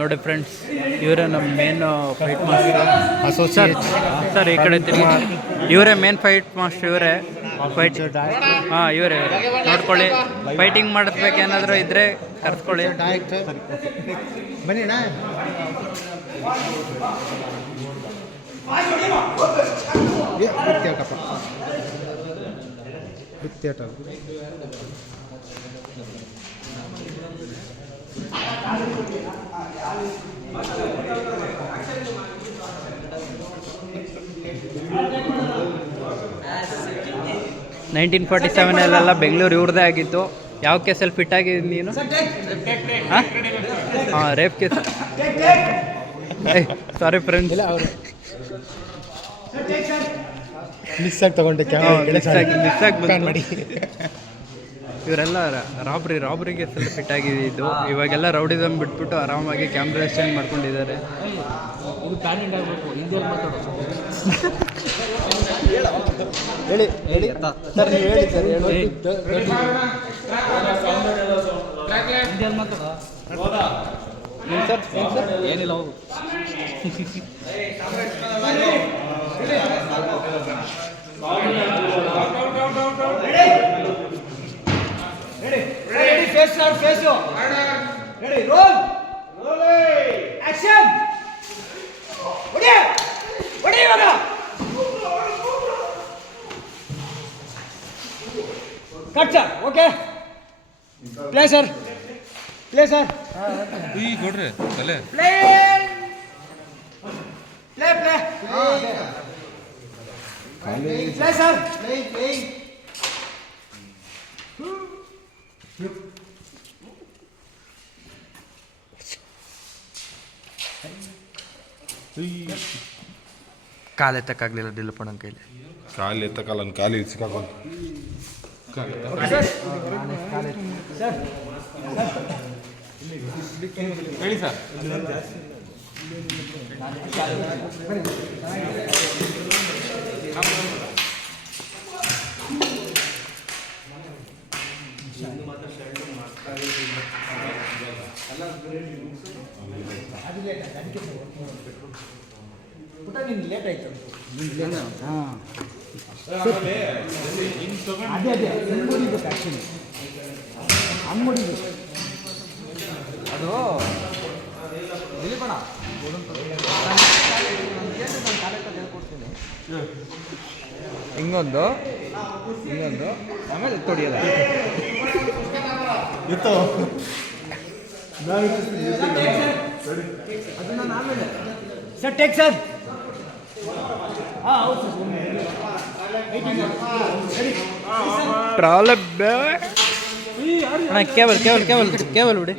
ನೋಡಿ ಫ್ರೆಂಡ್ಸ್, ಇವರೇ ನಮ್ಮ main fight master associate sir. ಈ ಕಡೆ ಇವರೇ ಮೇನ್ ಫೈಟ್ ಮಾಸ್ಟರ್, ಇವರೇ ಫೈಟ್. ಹಾಂ, ಇವರೇ ನೋಡ್ಕೊಳ್ಳಿ. ಫೈಟಿಂಗ್ ಮಾಡಿಸ್ಬೇಕೇನಾದರೂ ಇದ್ದರೆ ಕರ್ಸ್ಕೊಳ್ಳಿ. ಬನ್ನಿ ಅಣ್ಣ. ಬಿತ್ತೇಟ 1947 ಬೆಂಗಳೂರು ಇವ್ರದ್ದೇ ಆಗಿತ್ತು. ಯಾವ ಕೇಸಲ್ಲಿ ಫಿಟ್ ಆಗಿದ್ದೀನಿ ನೀನು? ಹಾಂ ಹಾಂ, rape case. Sorry friends, miss ಆಗಿ ತಗೊಂಡೆ. ಮಿಸ್ ಆಗಿ ಮಾಡಿ. ಇವರೆಲ್ಲ ರಾಬ್ರಿ ಕೇಸಲ್ಲಿ ಫಿಟ್ ಆಗಿದ್ದು. ಇವಾಗೆಲ್ಲ ರೌಡಿಸಮ್ ಬಿಟ್ಬಿಟ್ಟು ಆರಾಮಾಗಿ ಕ್ಯಾಮ್ರಾ ಎಕ್ಸ್ಚೇಂಜ್ ಮಾಡ್ಕೊಂಡಿದ್ದಾರೆ. ಹೇಳಿ ಹೇಳಿ ಸರ್, ನೀವು ಹೇಳಿ ಸರ್. ಏನು ಸರ್? ಏನಿಲ್ಲ, ಹೋಗು. Cut sir. Okay, play sir. Play sir. ಈ ಕೊಡ್ರಿ ತಲೆ. Play play play play sir. ಕಾಲು ಎತ್ತಕ್ಕಾಗಲಿಲ್ಲ ಡಿಲ್ಲಪ್ಪಣ್ಣನ ಕೈಲಿ. ಕಾಲು ಎತ್ತಕ್ಕಲ್ಲ, ಕಾಲು ಸಿಕ್ಕಾಕೊಂಡು ಹೇಳಿ ಸರ್. ಲೇಟ್ ಆಯ್ತು. ಹಾಂ, ಅದೇ ಹಂಗೆ ಆ್ಯಕ್ಚುಲಿ ಹಂಗೆ ಅದು ದಿಲೀಪಣ್ಣ ಹಿಂಗೊಂದು ಆಮೇಲೆ ತೊಡಿಯಲ್ಲ ಇತ್ತು. ಅದನ್ನ ಆಮೇಲೆ ಸರ್ ಟೇಕ್ ಸರ್. ಹಾಂ, ಹೌದು ಕೇವಲ್ ಬಿಡಿ.